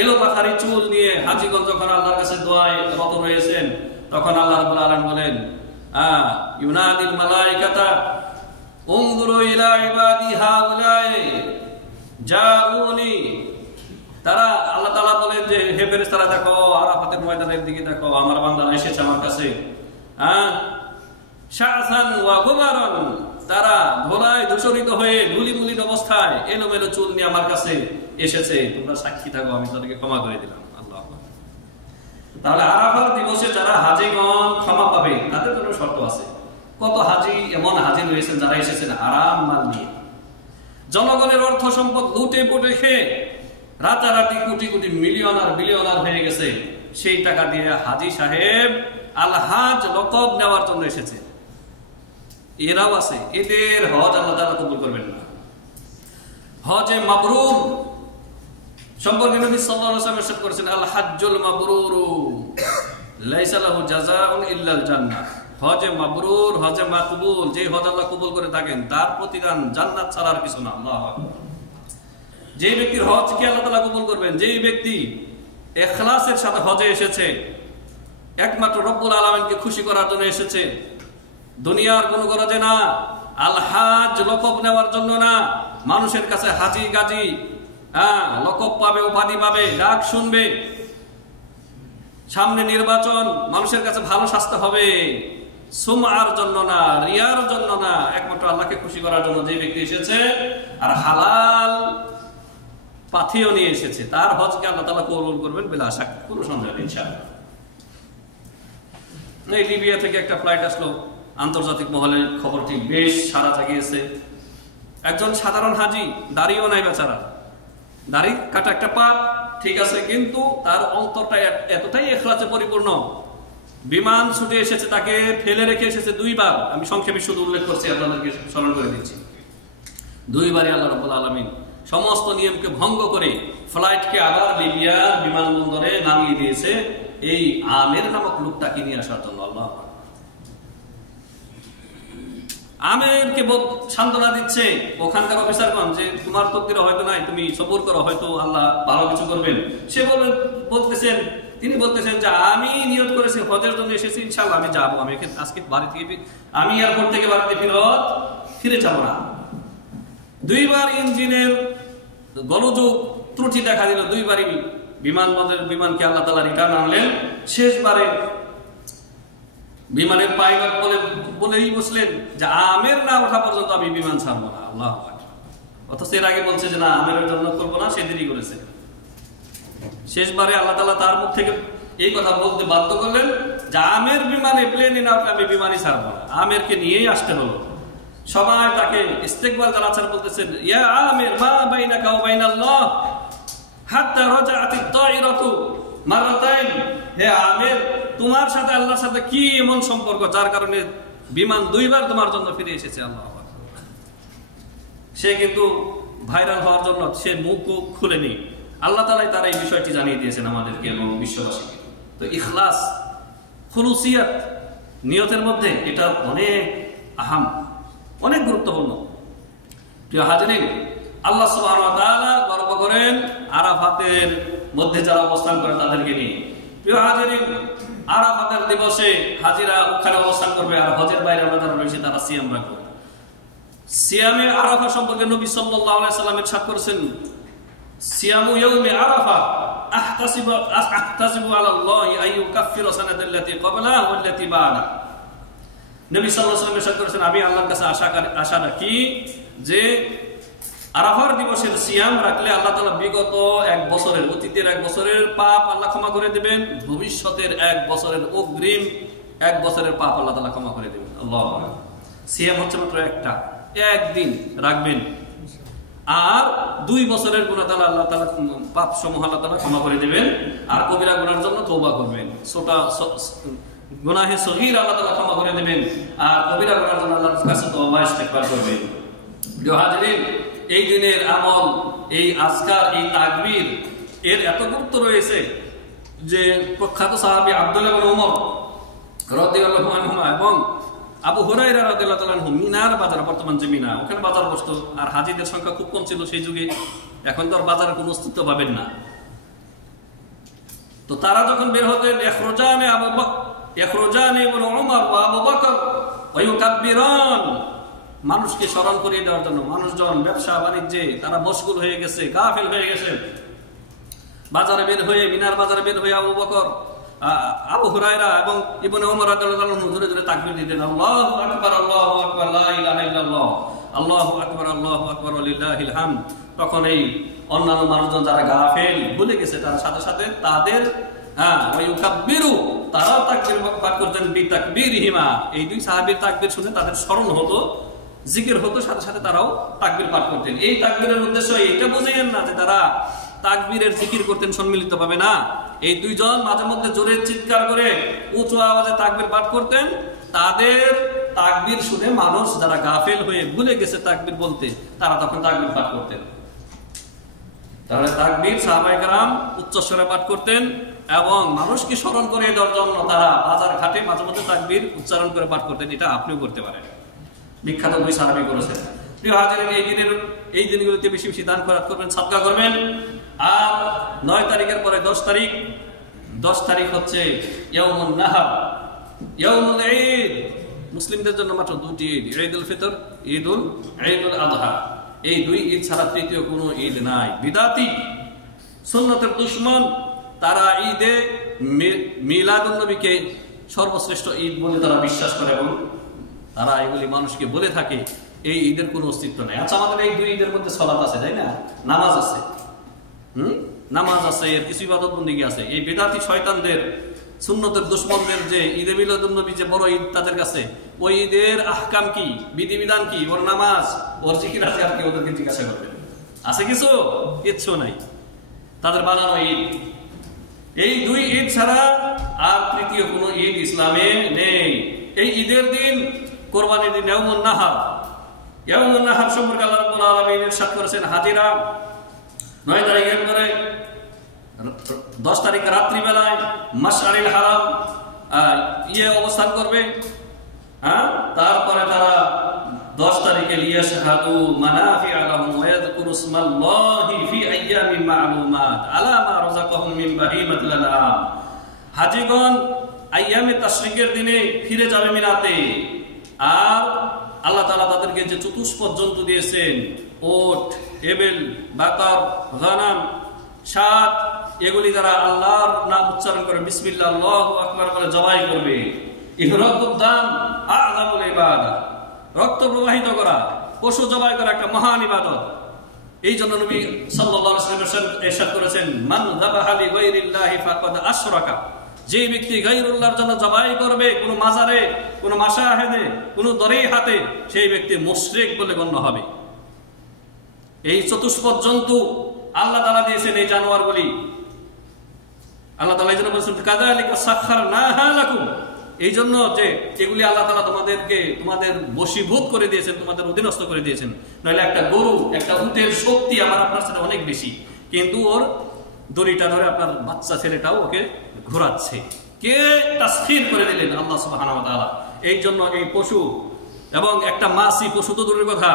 এলো পাথারি চুল নিয়ে হাজীগঞ্জ যখন আল্লাহর কাছে দোয়ায় রত রয়েছেন, তখন আল্লাহ রাব্বুল আলামিন বলেন ইউনাদিল মালাইকাতা উনজুরু ইলা ইবাদি হাউলাই জাউনি। তারা আল্লাহ তাআলা বলেন যে হে ফেরেশতারা দেখো, আরাফাতের ময়দানের দিকে দেখো, আমার বান্দারা এসেছে আমার কাছে। শাআসান ওয়া গুমারান, তারা ধুলায় ধূসরিত হয়ে ধুলিমুলিন অবস্থায় এলোমেলো চুল নিয়ে আমার কাছে এসেছে। তোমরা সাক্ষী থাকো, আমি তাদেরকে ক্ষমা করে দিলাম। আল্লাহু আকবার। তাহলে আরাফার দিবসে যারা হাজীগণ ক্ষমা পাবে, তাদের জন্য শর্ত আছে। কত হাজী এমন হাজী রয়েছেন যারা এসেছেন আরাম মাল নিয়ে, জনগণের অর্থ সম্পদ লুটে পুটে খেয়ে রাতারাতি কোটি কোটি মিলিয়নার বিলিয়নার হয়ে গেছে। সেই টাকা দিয়ে হাজী সাহেব আল হাজ লকব নেওয়ার জন্য এসেছে। এরাও আছে, এদের হজ আল্লাহ তাআলা কবুল করবেন না। হজে মাবরুর সম্পর্কে নবী সাল্লাল্লাহু আলাইহি ওয়াসাল্লাম ইরশাদ করেছেন, আল হাজ্জুল মাবরুরু লাইসা লাহু জাযাউন ইল্লাল জান্নাহ। হজে মাবরুর, হজে মাকবুল, যে হজ আল্লাহ কবুল করে থাকেন তার প্রতিদান জান্নাত ছাড়া আর কিছু না। আল্লাহু আকবার। যে ব্যক্তির হজকে আল্লাহ তাআলা কবুল করবেন, যেই ব্যক্তি ইখলাসের সাথে হজে এসেছে, একমাত্র রব্বুল আলামিনকে খুশি করার জন্য এসেছে, দুনিয়ার কোনো গরজে না, আল হাজ লকব নেওয়ার জন্য না, মানুষের কাছে হাজি গাজী লকব পাবে, উপাধি পাবে, ডাক শুনবে, সামনে নির্বাচন, মানুষের কাছে ভালো স্বাস্থ্য হবে, সুমআর জন্য না, রিয়ার জন্য না, একমাত্র আল্লাহকে খুশি করার জন্য যে ব্যক্তি এসেছে আর হালাল পাথেয় নিয়ে এসেছে, তার হজকে আল্লাহ তাআলা কবুল করবেন বিলা শাক, কোনো সন্দেহ নেই ইনশাআল্লাহ। এই লিবিয়া থেকে একটা ফ্লাইট আসলো, আন্তর্জাতিক মহলে খবরটি বেশ সাড়া জাগিয়েছে। একজন সাধারণ হাজি, দাড়িও নাই বেচারা, দাড়ি কাটা একটা পাপ, ঠিক আছে, কিন্তু তার অন্তরটা এতটাই ইখলাসে পরিপূর্ণ। বিমান ছুটে এসেছে, তাকে ফেলে রেখে এসেছে দুইবার। আমি সংক্ষেপে শুধু উল্লেখ করছি, আপনাদেরকে স্মরণ করে দিচ্ছি। দুইবারই আল্লাহ রাব্বুল আলামিন সমস্ত নিয়মকে ভঙ্গ করে ফ্লাইটকে আবার লিবিয়ার বিমানবন্দরে নামিয়ে দিয়েছে এই আমের নামক লোকটাকে নিয়ে আসার জন্য। আল্লাহ আমেরকে সান্ত্বনা দিচ্ছে ওখানকার অফিসারগণ যে তোমার তকদিরে হয়তো নাই, তুমি সবর করো, হয়তো আল্লাহ ভালো কিছু করবেন। সে তিনি বলতেছেন যে আমি নিয়ত করেছি হজের জন্য এসেছি, ইনশাআল্লাহ আমি যাবো, আমি আজকে বাড়ি থেকে, আমি এয়ারপোর্ট থেকে বাড়িতে ফিরে যাবো না। দুইবার ইঞ্জিনের গোলযোগ ত্রুটি দেখা দিল, দুইবারই বিমানবন্দরের বিমানকে আল্লাহ তাআলা রিটার্ন আনলেন। শেষবারে বিমানের পাইলট বলেই বসলেন যে আমের না ওঠা পর্যন্ত আমি বিমান ছাড়বো না। আল্লাহু আকবার। অথচ এর আগে বলছে যে না, আমের জন্য করবো না, সে দেরি করেছে। শেষবারে আল্লাহ তাআলা তার মুখ থেকে এই কথা বলতে বাধ্য করলেন যে আমের বিমানে প্লেনে না, আমি বিমানই ছাড়বো না, আমেরকে নিয়েই আসতে হলো। সবাই তাকে ইস্তেকবাল জানাচ্ছেন, বলতেছেন ইয়া আমির মা বাইনাকা ওয়া বাইনাল্লাহ হাত্তা রাজাআতিত তাইরাতু মারাতাইন। হে আমির, তোমার সাথে আল্লাহর সাথে কি এমন সম্পর্ক যার কারণে বিমান দুইবার তোমার জন্য ফিরে এসেছে? আল্লাহু আকবার। সে কিন্তু ভাইরাল হওয়ার জন্য সে মুখ খুলেনি। আল্লাহ তাআলাই তার এই বিষয়টি জানিয়ে দিয়েছেন আমাদেরকে এবং বিশ্ববাসীকে। তো ইখলাস, খুলুসিয়াত, নিয়তের মধ্যে এটা অনেক আহাম, অনেক গুরুত্বপূর্ণ। প্রিয় হাজিরিন, আল্লাহ সুবহানাহু ওয়া তাআলা গর্ব করেন আরাফাতের মধ্যে যারা অবস্থান করে তাদেরকে নিয়ে। প্রিয় হাজিরিন, আরাফাতের দিবসে হাজিরা ওখানে অবস্থান করবে, আর হজের বাইরে আমরা যারা রয়েছে তারা সিয়াম রাখবে। সিয়ামে আরাফা সম্পর্কে নবী সাল্লাল্লাহু আলাইহি সাল্লাম ইরশাদ করেছেন, সিয়ামু ইয়াউমি আরাফা আহতাসিবু আলাল্লাহি আইয়ুকাফফিরা সানাতাল্লাতী ক্বাবলাহা ওয়াল্লাতী বা'দাহা। নবী সাল্লাল্লাহু আলাইহি ওয়াসাল্লাম ইরশাদ করেছেন, আমি আল্লাহর কাছে আশা রাখি যে আরাফার দিবসের সিয়াম রাখলে আল্লাহ তাআলা বিগত এক বছরের, অতীতের এক বছরের পাপ আল্লাহ ক্ষমা করে দিবেন, ভবিষ্যতের এক বছরের অগ্রিম এক বছরের পাপ আল্লাহ তাআলা ক্ষমা করে দিবেন। আল্লাহু আকবার। সিয়াম হচ্ছে মাত্র একটা, একদিন রাখবেন, আর 2 বছরের গুনাহ তাআলা আল্লাহ তাআলা পাপ সমূহ আল্লাহ তাআলা ক্ষমা করে দিবেন, আর কবিরা গুনার জন্য তওবা করবেন। ছোট গুনাহে সগীর আল্লাহ তাআলা ক্ষমা করে দিবেন, আর কবিরা গুনার জন্য আল্লাহর কাছে তওবা ইস্তেগফার করবেন। প্রিয় হাজিরিন, এই দিনের আমল, এই আজকার, এই তাকবীর এর এত গুরুত্ব রয়েছে যে প্রখ্যাত সাহাবী আব্দুল্লাহ ইবনে ওমর রাদিয়াল্লাহু আনহুমা এবং আবু হুরায়রা রাদিয়াল্লাহু তাআলা আনহু মিনার বাজার, বর্তমান যে মিনা, ওখানে বাজার বসতো, আর হাজীদের সংখ্যা খুব কম ছিল সেই যুগে। এখন তো আর বাজারের কোনো অস্তিত্ব পাবেন না। তো তারা যখন বের হতেন, ইখরুজানে ইবনে ওমর ওয়া আবু বকর ওয়া ইউকাব্বিরান, মানুষকে স্মরণ করিয়ে দেওয়ার জন্য। মানুষজন ব্যবসা বাণিজ্যে তারা মশগুল হয়ে গেছে, গাফিল হয়ে গেছে। বাজারে বের হয়ে, মিনার বাজারে বের হয়ে আবু বকর, আবু হুরায়রা এবং ইবনে ওমর রাদিয়াল্লাহু আনহু ধরে ধরে তাকবীর দিতেন, আল্লাহু আকবার, আল্লাহু আকবার, লা ইলাহা ইল্লাল্লাহ, আল্লাহু আকবার, আল্লাহু আকবার, ওয়া লিল্লাহিল হামদ। তখন এই অন্যান্য মানুষজন যারা গাফিল ভুলে গেছে, তার সাথে সাথে তাদের ওয়া ইউকাব্বিরু, তারাও তাকবীর পাঠ করতেন বিতাকবীরিহিমা। এই দুই সাহাবীর তাকবীর শুনে তাদের স্মরণ হতো, জিকির হতো, সাথে সাথে তারাও তাকবীর পাঠ করতেন। এই তাকবীরের উদ্দেশ্য এটা বুঝেন না যে তারা তাকবীরের জিকির করতেন সম্মিলিত ভাবে, না। এই দুইজন মাঝে মধ্যে জোরে চিৎকার করে উঁচু আওয়াজে তাকবীর পাঠ করতেন। তাদের তাকবীর শুনে মানুষ যারা গাফেল হয়ে ভুলে গেছে তাকবীর বলতে, তারা তখন তাকবীর পাঠ করতেন। তাহলে তাকবীর সাহাবায়ে কেরাম উচ্চস্বরে পাঠ করতেন এবং মানুষকে স্মরণ করে দেওয়ার জন্য তারা বাজার ঘাটে মাঝে মধ্যে তাকবীর উচ্চারণ করে পাঠ করতেন। এটা আপনিও করতে পারেন, বিখ্যাত দুই সাহাবী করেছেন। প্রিয় হাজিরিন, এই দিনগুলোতে বেশি বেশি দান খয়রাত করবেন, সাদকা করবেন। আর 9 তারিখের পরে 10 তারিখ হচ্ছে ইয়াউমুন নাহর, ইয়াউমুল ঈদ। মুসলিমদের জন্য মাত্র 2টি ঈদ, ঈদুল ফিতর, ঈদুল আযহা। এই 2 ঈদ ছাড়া তৃতীয় কোনো ঈদ নাই। বিদাতি, সুন্নতের দুশমন, তারা ঈদে মিলাদুন নবীকে সর্বশ্রেষ্ঠ ঈদ বলে তারা বিশ্বাস করে এবং তারা এগুলি মানুষকে বলে থাকে। এই ঈদের কোনো অস্তিত্ব নাই। আচ্ছা, আমাদের এই 2 ঈদের মধ্যে সালাত আছে, তাই না? নামাজ আছে, নামাজ আছে, এর কিছু ইবাদত বন্দেগী আছে। এই বেদাতি শয়তানদের, সুন্নতের দুশমনদের যে ঈদে মিলাদুন নবী যে বড় ঈদ তাদের কাছে, ওই ঈদের আহকাম কি, বিধিবিধান কি, ওর নামাজ, ওর জিকির আছে, আর কি ওদেরকে জিজ্ঞাসা করবেন? আছে কিছু? কিচ্ছু নাই। তাদের বানানো ঈদ। এই 2 ঈদ ছাড়া আর তৃতীয় কোনো ঈদ ইসলামে নেই। এই ঈদের দিন, কোরবানির দিন, ইয়াউমুন নাহর। ইয়াউমুন নাহর সম্পর্কে আল্লাহ রাব্বুল আলামিন ইরশাদ করেছেন, হাজিরা 9 তারিখের পরে 10 তারিখ রাত্রি বেলায় মাশআরিল হারাম অবস্থান করবে। তারপরে তারা 10 তারিখে লিয়াশহাদু মানাফিআ লাহুম ওয়া ইয়াযকুরু ইসমাল্লাহি ফি আইয়ামিন মা'লুমাত আলা মা রাযাকাহুম মিন বাহিমাতিল আনআম। হাজীগণ আইয়ামে তাশরিকের দিনে ফিরে যাবে মিনাতে। আর আল্লাহ তাআলা তাদেরকে যে চতুষ্পদ জন্তু দিয়েছেন, ওট, এবেল, বাকর, গনাম, সাত, এগুলি দ্বারা আল্লাহর নাম উচ্চারণ করে বিসমিল্লাহ আল্লাহু আকবার বলে জবাই করবে। ইহরাকুদ দাম আযমুল ইবাদা, রক্ত প্রবাহিত করা, পশু জবাই করা একটা মহান ইবাদত। এই জন্য নবী সাল্লাল্লাহু আলাইহি ওয়াসাল্লাম ইরশাদ করেছেন, মান যাবাহা লি গায়রিল্লাহি ফাকাদ আশরাকা। যে ব্যক্তি গায়রুল্লাহর জন্য জবাই করবে কোনো মাজারে, কোনো মাশাহেদে, কোনো দরিহাতে, সেই ব্যক্তি মুশরিক বলে গণ্য হবে। এই চতুষ্পদ জন্তু আল্লাহ তাআলা দিয়েছেন, এই জানোয়ারগুলি আল্লাহ তাআলা এই জন্য বলেছেন কাযালিকা সাখখারনাহা লাকুম, এই জন্য যে এগুলি আল্লাহ তাআলা তোমাদের বশীভূত করে দিয়েছেন, তোমাদের অধীনস্থ করে দিয়েছেন। নইলে একটা গরু, একটা উটের শক্তি আপনার সাথে অনেক বেশি, কিন্তু ওর দড়িটা ধরে আপনার বাচ্চা ছেলেটাও ওকে ঘোরাচ্ছে। কে তাসখীর করে দিলেন? আল্লাহ সুবহানাহু ওয়া তাআলা। এই জন্য এই পশু এবং একটা মাছি, পশু তো দূরের কথা,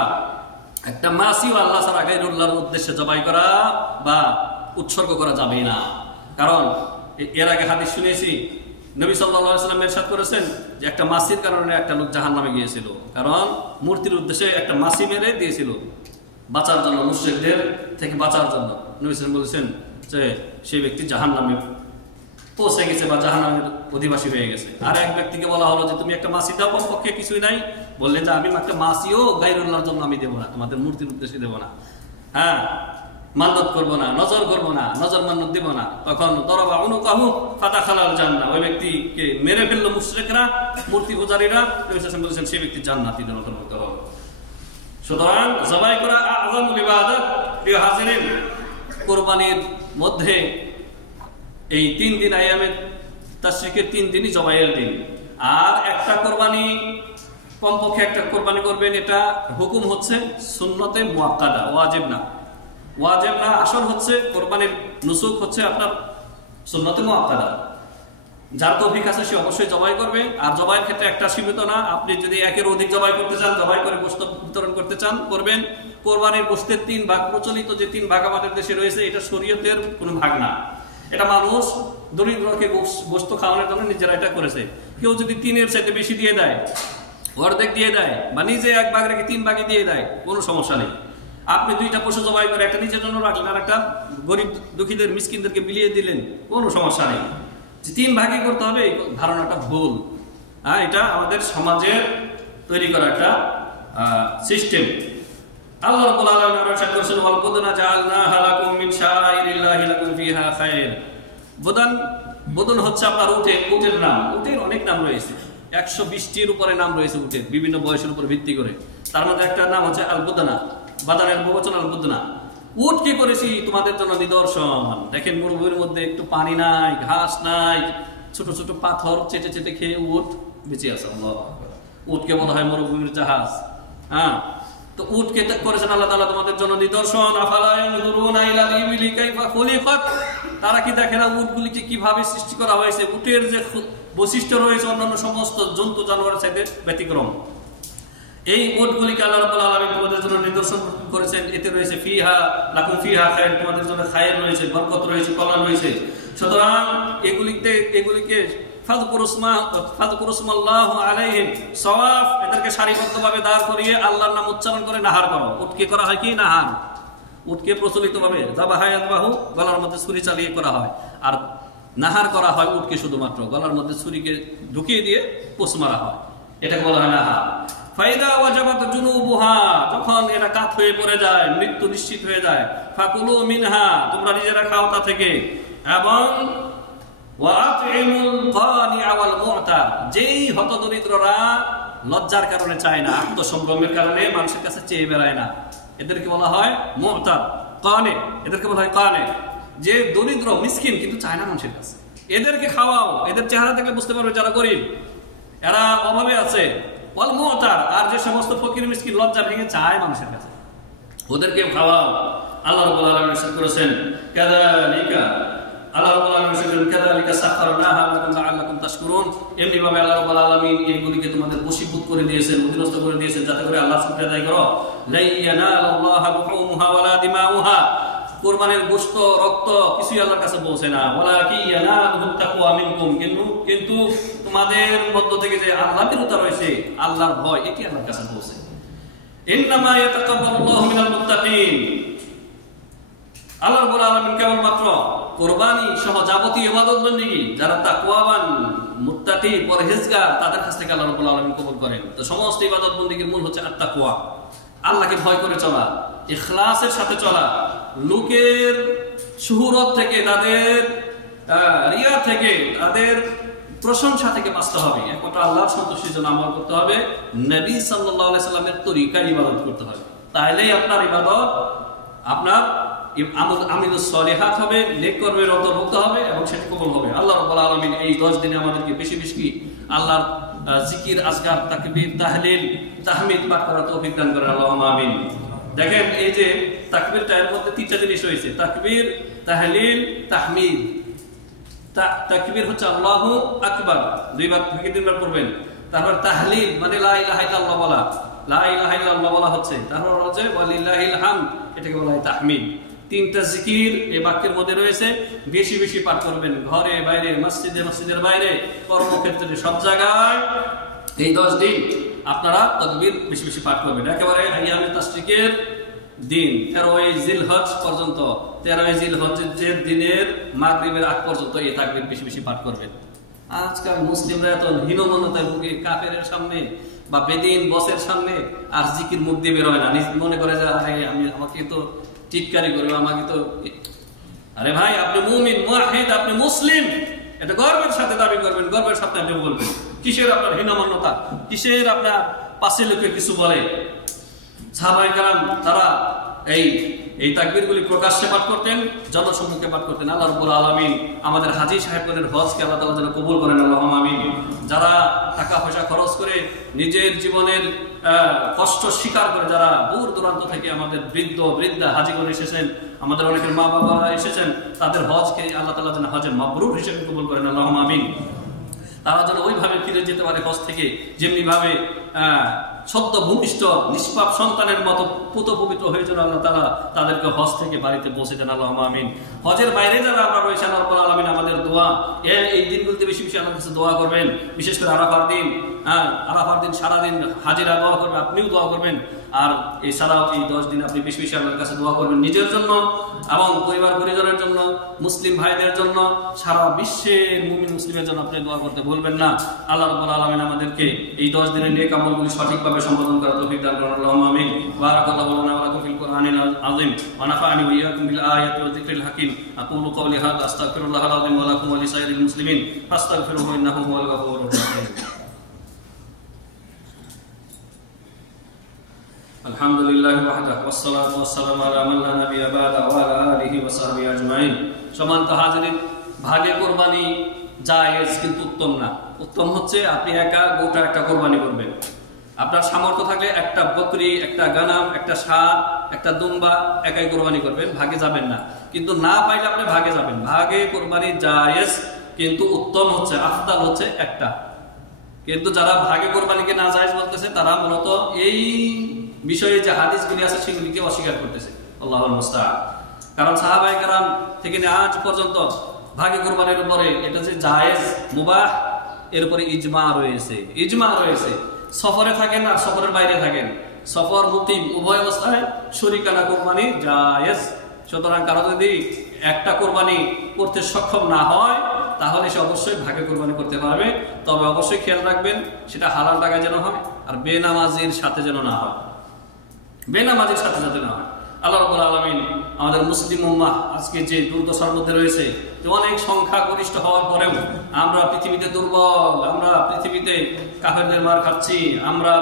একটা মাছিও আল্লাহ ছাড়া গায়রুল্লাহর উদ্দেশ্যে জবাই করা বা উৎসর্গ করা যাবে না। কারণ এর আগে হাদিস শুনেছি, নবী সাল্লাল্লাহু আলাইহি ওয়াসাল্লাম ইরশাদ করেছেন যে একটা মাছির কারণে একটা লোক জাহান্নামে গিয়েছিল। কারণ মূর্তির উদ্দেশ্যে একটা মাছি মেরে দিয়েছিল বাঁচার জন্য, মুশরিকদের থেকে বাঁচার জন্য। নবী সাল্লাল্লাহু আলাইহি ওয়াসাল্লাম বলেছেন যে সেই ব্যক্তি জাহান্নামে পৌঁছে গেছে বা জাহান্নামের অধিবাসী হয়ে গেছে। আর এক ব্যক্তিকে বলা হলো যে তুমি একটা মাছি দাও, পক্ষে কিছুই নাই, বললেন যে আমি একটা মাছিও গায়রুল্লাহর জন্য আমি দেবো না, তোমাদের মূর্তির উদ্দেশ্যে দেবো না, হ্যাঁ মান্নত করবো না, নজর করবো না, নজর মান্নত দিব না। তখন দরবা উনুকাহু ফাদাখালাল জান্নাহ, ওই ব্যক্তিকে মেরে ফেললো মুশরিকরা, মূর্তি পূজারীরা। বলেছেন সেই ব্যক্তি জান্নাতীদের অন্তর্ভুক্ত হবে। সুতরাং জবাই করা আযমুল ইবাদত। প্রিয় হাজিরিন, কুরবানির মধ্যে এই 3 দিন আয়ামে তাশরিকের 3 দিনই জবাইয়ের দিন। আর একটা কোরবানি, কমপক্ষে একটা কোরবানি করবেন, এটা হুকুম হচ্ছে সুন্নতে মুআক্কাদা, ওয়াজিব না। ওয়াজিব না, আসল হচ্ছে কোরবানির নুসুক হচ্ছে আপনার সুন্নতে মুআক্কাদা। যার তৌফিক আছে সে অবশ্যই জবাই করবে। আর জবাইয়ের ক্ষেত্রে একটা সীমিত না, আপনি যদি একের অধিক জবাই করতে চান, জবাই করে গোশত বিতরণ করতে চান, করবেন। কোরবানির গোশতের 3 ভাগ, প্রচলিত যে 3 ভাগ আমাদের দেশে রয়েছে, এটা শরীয়তের কোনো ভাগ না। এটা মানুষ দরিদ্রকে গোশত খাওয়ানোর জন্য নিজেরা এটা করেছে। কেউ যদি 3-এর চাইতে বেশি দিয়ে দেয়, অর্ধেক দিয়ে দেয়, বা নিজে 1 ভাগ রেখে 3 ভাগে দিয়ে দেয়, কোনো সমস্যা নেই। আপনি 2টা পশু জবাই করে একটা নিজের জন্য রাখলেন আর একটা গরিব দুঃখীদের মিসকিনদেরকে বিলিয়ে দিলেন, কোনো সমস্যা নেই। 3 ভাগে করতে হবে, এই ধারণাটা ভুল। হ্যাঁ, এটা আমাদের সমাজের তৈরি করা একটা সিস্টেম। আল্লাহ রাব্বুল আলামিন ইরশাদ করেছেন ওয়াল বুদনা জাআলনাহা লাকুম মিন শাআইরিল্লাহি লাকুম ফিহা খায়র। বুদন হচ্ছে আপনার উটের নাম। উটের অনেক নাম রয়েছে, 120টির উপরে নাম রয়েছে উটের, বিভিন্ন বয়সের উপর ভিত্তি করে। তার মধ্যে একটা নাম হচ্ছে আল বুদনা, বাদানের বহুবচন আল বুদনা। উট কি করেছি তোমাদের জন্য নিদর্শন। দেখেন মরুভূমির মধ্যে একটু পানি নাই, ঘাস নাই, ছোট ছোট পাথর চেটে চেটে খেয়ে উট বেঁচে আছে। উটকে বলা হয় মরুভূমির জাহাজ। হ্যাঁ, তো উটকে করেছেন আল্লাহ তাআলা তোমাদের জন্য নিদর্শন। আফালা ইয়ানজুরুনা ইলাল ইবিলি কাইফা খুলিকাত, তারা কি দেখে না উটগুলিকে কিভাবে সৃষ্টি করা হয়েছে। উটের যে বৈশিষ্ট্য রয়েছে অন্যান্য সমস্ত জন্তু জানোয়ারের চাইতে ব্যতিক্রম। এই উটগুলিকে আল্লাহ রাব্বুল আলামিন তোমাদের জন্য নিদর্শন করেছেন। এতে রয়েছে ফিহা লাকুম ফিহা খায়র, তোমাদের জন্য খায়র রয়েছে, বরকত রয়েছে, কল্যাণ রয়েছে। সুতরাং এগুলিকে ফাযকুরুসমাল্লাহু আলাইহিম সাওয়াফ, এদেরকে সারিবদ্ধভাবে দাঁড় করিয়ে আল্লাহর নাম উচ্চারণ করে নাহার করো। উটকে করা হয় কি নাহার, উটকে প্রচলিতভাবে যাবাহায়াতবাহু, গলার মধ্যে ছুরি চালিয়ে করা হয়। আর নাহার করা হয় উটকে শুধুমাত্র গলার মধ্যে ছুরিকে ঢুকিয়ে দিয়ে পোষ মারা হয়, এটাকে বলা হয় নাহার। ফাইদা ওয়াজাবাত জুনুবুহা, যখন এরা কাত হয়ে পড়ে যায়, মৃত্যু নিশ্চিত হয়ে যায়, ফাকুলু মিনহা, তোমরা নিজেরা খাও তা থেকে। এবং ওয়াতইমুল কানিআ ওয়াল মু'তার, যেই হতদরিদ্ররা লজ্জার কারণে চায় না, আত্মসম্ভ্রমের কারণে মানুষের কাছে চেয়ে বেড়ায় না, এদেরকে বলা হয় মু'তার। কানে, এদেরকে বলা হয় কানে, যে দরিদ্র মিসকিন কিন্তু চায় না মানুষের কাছে, এদেরকে খাওয়াও। এদের চেহারা দেখলে বুঝতে পারবে যারা গরিব, এরা অভাবে আছে। ওয়াল মু'তার, আর যে সমস্ত ফকির মিসকিন লজ্জা ভেঙে চায় মানুষের কাছে, ওদেরকে খাওয়াও। আল্লাহ রাব্বুল আলামিন ইরশাদ করেছেন কাযালিকা, আল্লাহ রাব্বুল আলামিন বলেন কাযালিকা সাখখারনাহা লাকুম লাআল্লাকুম তাশকুরুন। এমনি ভাবে আল্লাহ রাব্বুল আলামিন এইগুলিকে তোমাদের বশীভূত করে দিয়েছেন, অধীনস্থ করে দিয়েছেন, যাতে করে আল্লাহ শুকরিয়া আদায় করো। লা ইয়ানালুল্লাহা লুহুমুহা ওয়ালা দিমাউহা, কুরবানির গোশত রক্ত কিছুই আল্লাহর কাছে পৌঁছে না। ওয়ালাকিন ইয়ানালুহুত তাকওয়া মিনকুম, কিন্তু তোমাদের মধ্য থেকে যে আল্লাহর ভীরুতা রয়েছে, আল্লাহর ভয়, এটি আল্লাহর কাছে পৌঁছে। ইন্নামা ইয়াতাকাব্বালুল্লাহু মিনাল মুত্তাকিন, আল্লাহ রাব্বুল আলামিন কেবলমাত্র কুরবানি সহ যাবতীয় ইবাদত বندگی যারা তাকওয়াবান, মুত্তাকি, পরহেজগার, তাদের কাছ থেকে আল্লাহ রাব্বুল আলামিন কবুল করেন। তো সমস্ত ইবাদত বندگির মূল হচ্ছে আত-তাকওয়া, আল্লাহকে ভয় করে চলা, ইখলাসের সাথে চলা, লোকের শুহুরত থেকে, তাদের রিয়া থেকে, তাদের প্রশংসা থেকে বাঁচতে হবে। একমাত্র আল্লাহর সন্তুষ্টির জন্য আমল করতে হবে, নবী সাল্লাল্লাহু আলাইহি সাল্লামের তরিকায় ইবাদত করতে হবে। তাহলেই আপনার ইবাদত, আপনার আমিলুস সলিহাত হবে, নেক কর্মের অন্তর্ভুক্ত হবে এবং সেটা কবুল হবে। আল্লাহ রাব্বুল আলামিন এই 10 দিনে আমাদেরকে বেশি বেশি আল্লাহর জিকির, আজকার, তাকবীর, তাহলিল, তাহমিদ পাঠ করার তৌফিক দান করেন, আল্লাহুম্মা আমিন। দেখেন এই যে তাকবীরটা, এর মধ্যে 3টা জিনিস রয়েছে, তাকবীর, তাহলিল, তাহমিদ। তাকবীর হচ্ছে আল্লাহু আকবার, 2 বার থেকে 3 বার পড়বেন। তারপর তাহলিল মানে লা ইলাহা ইল্লাল্লাহ বলা, লা ইলাহা ইল্লাল্লাহ বলা হচ্ছে। তারপর হচ্ছে ওয়ালিল্লাহিল হামদ, এটাকে বলা হয় তাহমিদ। 3টা জিকির এই বাক্যের মধ্যে রয়েছে, বেশি বেশি পাঠ করবেন, ঘরে বাইরে, মসজিদে, মসজিদের বাইরে, কর্মক্ষেত্রে, সব জায়গায় এই 10 দিন আপনারা তাকবীর বেশি বেশি পাঠ করবেন। একেবারে আইয়ামে তাশরিকের দিন 13 জিলহজ পর্যন্ত, 13 জিলহজের দিনের মাগরিবের আগ পর্যন্ত এই তাকবীর বেশি বেশি পাঠ করবেন। আজকাল মুসলিমরা এত হীনমন্যতায় ভুগে, কাফেরের সামনে বা বেদিন বসের সামনে আর জিকির মুখ দিয়ে বের হয় না, মনে করে যে আমি, আমাকে তো টিটকারি করবে, আমাকে তো। আরে ভাই, আপনি মুমিন, মুওয়াহিদ, আপনি মুসলিম, এটা গর্বের সাথে দাবি করবেন, গর্বের সাথে আপনি বলবেন। কিসের আপনার হীনমন্যতা, কিসের আপনার পাশে লোকে কিছু বলে? সাহাবায়ে কেরাম তারা এই তাকবীরগুলি প্রকাশ্যে পাঠ করতেন, জনসম্মুখে পাঠ করতেন। আল্লাহ রাব্বুল আলামিন আমাদের হাজী সাহেবগণের হজকে আল্লাহ তাআলা যেন কবুল করেন, আল্লাহুম্মা আমিন। যারা টাকা পয়সা খরচ করে নিজের জীবনের কষ্ট স্বীকার করে, যারা দূর দূরান্ত থেকে আমাদের বৃদ্ধ বৃদ্ধা হাজীগণ এসেছেন, আমাদের অনেকের মা বাবা এসেছেন, তাদের হজকে আল্লাহ তাআলা যেন হজে মাবরুর হিসেবে কবুল করেন, আল্লাহুম্মা আমিন। তারা যেন ওইভাবে ফিরে যেতে পারে হজ থেকে, যেমনি ভাবে সদ্য ভূমিষ্ঠ নিষ্পাপ সন্তানের মতো পুত পবিত্র হয়ে যেন আল্লাহ তাআলা তাদেরকে হজ থেকে বাড়িতে পৌঁছে দেন, আল্লাহুম্মা আমিন। হজের বাইরে যারা আমরা রয়েছে, আল্লাহ রাব্বুল আলামিন আমাদের দোয়া, এই দিনগুলোতে বেশি বেশি আল্লাহর কাছে দোয়া করবেন। বিশেষ করে আরাফার দিন, আরাফার দিন সারাদিন হাজিরা দোয়া করবে, আপনিও দোয়া করবেন। আর এছাড়াও এই 10 দিন আপনি বেশি বেশি আল্লাহর কাছে দোয়া করবেন, নিজের জন্য এবং পরিবার পরিজনের জন্য, মুসলিম ভাইদের জন্য, সারা বিশ্বের মুমিন মুসলিমের জন্য আপনি দোয়া করতে ভুলবেন না। আল্লাহ রাব্বুল আলামিন আমাদেরকে এই 10 দিনের নেক আমলগুলি সঠিকভাবে সম্পাদন করার তৌফিক দান করুন, আল্লাহুম্মা আমিন। বারাকাল্লাহু লানা ওয়া লাকুম ফিল কুরআনিল আযীম ওয়া নাফা'নি ওয়া ইয়্যাকুম বিল আয়াতি ওয়া যিকরিল হাকীম। আকুলু কওলি হাযা আস্তাগফিরুল্লাহাল আযীম ওয়া লাকুম ওয়া লিসাইরিল মুসলিমিন ফাস্তাগফিরুহু ইন্নাহু হুয়াল গফুরুর রাহিম। আলহামদুলিল্লাহি ওয়াহদাহু ওয়াসসালাতু ওয়াসসালামু আলা মান লা নাবিয়্যা বা'দা ওয়া আলা আলিহি ওয়া সাহবিহি আজমাইন। সম্মানিত হাজিরিন, ভাগে কুরবানি জায়েজ কিন্তু উত্তম না। উত্তম হচ্ছে আপনি একা গোটা একটা কুরবানি করবেন। আপনার সামর্থ্য থাকলে একটা বকরি, একটা গানাম, একটা ষাঁড়, একটা দুম্বা একাই কুরবানি করবেন, ভাগে যাবেন না। কিন্তু না পাইলে আপনি ভাগে যাবেন। ভাগে কুরবানি জায়েজ, কিন্তু উত্তম হচ্ছে, আফদাল হচ্ছে একটা। কিন্তু যারা ভাগে কুরবানিকে না জায়েজ বলতেছে, তারা মূলত এই বিষয়ে যে হাদিসগুলি আছে সেগুলিকে অস্বীকার করতেছে, আল্লাহুল মুস্তাআন। কারণ সাহাবায়ে কেরাম থেকে আজ পর্যন্ত ভাগে কুরবানির উপরে এটা যে জায়েজ, মুবাহ, এর উপরে ইজমা রয়েছে। সফরে থাকেন আর সফরের বাইরে থাকেন, সফর মুকিম উভয় অবস্থায় শরীকানা কুরবানি জায়েজ। সুতরাং কারো যদি একটা কুরবানি করতে সক্ষম না হয়, তাহলে সে অবশ্যই ভাগে কুরবানি করতে পারবে। তবে অবশ্যই খেয়াল রাখবেন, সেটা হালাল টাকা যেন হয় আর বেনামাজির সাথে যেন না হয়, বেনামাজির সাথে যাতে না হয়। আল্লাহ রাব্বুল আলামিন আমাদের মুসলিম উম্মাহ আজকে যে দুর্দশার মধ্যে রয়েছে, যে অনেক সংখ্যা গরিষ্ঠ হওয়ার পরেও আমরা পৃথিবীতে দুর্বল, আমরা পৃথিবীতে কাফেরদের মার খাচ্ছি, আমরা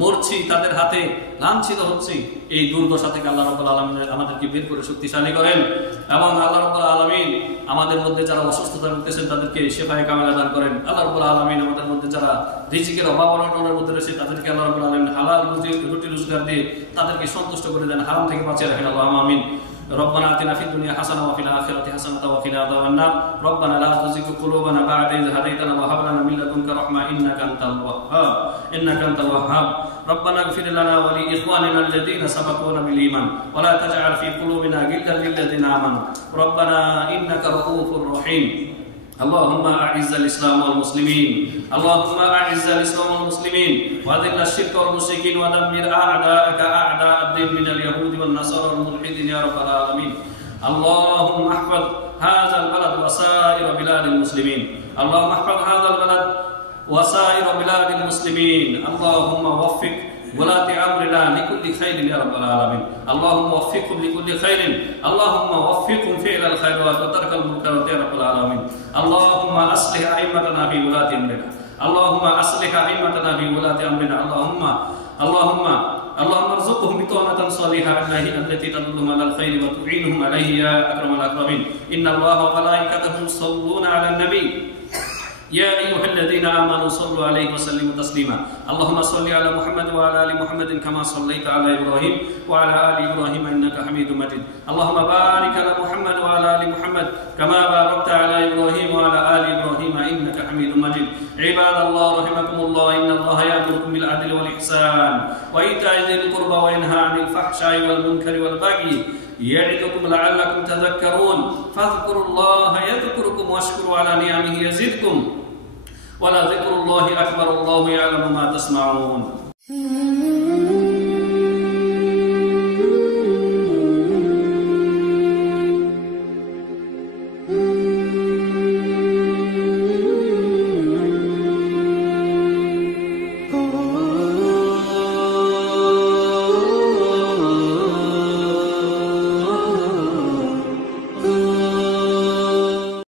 মরছি তাদের হাতে, লাঞ্ছিত হচ্ছি। এই দুর্দশা থেকে আল্লাহ রাব্বুল আলামিন আমাদেরকে বের করে শক্তিশালী করেন এবং আল্লাহ রাব্বুল আলামিন আমাদের মধ্যে যারা অসুস্থতা ভুগতেছেন তাদেরকে শিফায়ে কামিলা দান করেন। আল্লাহ রাব্বুল আলামিন আমাদের মধ্যে যারা রিজিকের অভাব অনটনের মধ্যে রয়েছে, তাদেরকে আল্লাহ রাব্বুল আলামিন হালাল রুটি রোজগার দিয়ে তাদেরকে সন্তুষ্ট করে দেন, হারাম থেকে বাঁচিয়ে রাখেন, আল্লাহুম্মা আমিন। ربنا آتنا في الدنيا حسنة وفي الآخرة حسنة وقنا عذاب النار ربنا لا تزغ قلوبنا بعد إذ هديتنا وهب لنا من لدنك رحمة إنك أنت الوهاب ربنا اغفر لنا ولإخواننا الذين سبقونا بالإيمان ولا تجعل في قلوبنا غلا للذين آمنوا ربنا إنك رؤوف رحيم اللهم أعز الإسلام والمسلمين اللهم أعز الإسلام والمسلمين وأذل الشرك والمشركين ودمر أعداءك أعداء الدين من اليهود والنصارى والملحدين يا رب العالمين اللهم احفظ هذا البلد وسائر بلاد المسلمين اللهم احفظ هذا البلد وسائر بلاد المسلمين اللهم وفق ولاة أمرنا لكل خير يا رب العالمين. اللهم وفقهم لكل خير، اللهم وفقهم فعل الخيرات وترك المنكرات يا رب العالمين. اللهم أصلح أئمتنا في ولاة أمرنا، اللهم أصلح أئمتنا في ولاة أمرنا. اللهم ارزقهم بطانة صالحة التي تدلهم على الخير وتعينهم عليه يا أكرم الأكرمين. إن الله وملائكته يصلون على النبي يا أيها الذين آمنوا صلوا عليه وسلموا تسليما. اللهم صل على محمد وعلى آل محمد كما صليت على إبراهيم وعلى آل إبراهيم إنك حميد مجيد. اللهم بارك على محمد وعلى آل محمد كما باركت على إبراهيم وعلى آل إبراهيم إنك حميد مجيد. عباد الله رحمكم الله، إن الله يأمركم بالعدل والإحسان وإيتاء ذي القربى وينهى عن الفحشاء والمنكر والبغي يعظكم لعلكم تذكرون. فاذكروا الله يذكركم واشكروا على نعمه يزدكم ولذكر الله أكبر، الله يعلم ما تصنعون.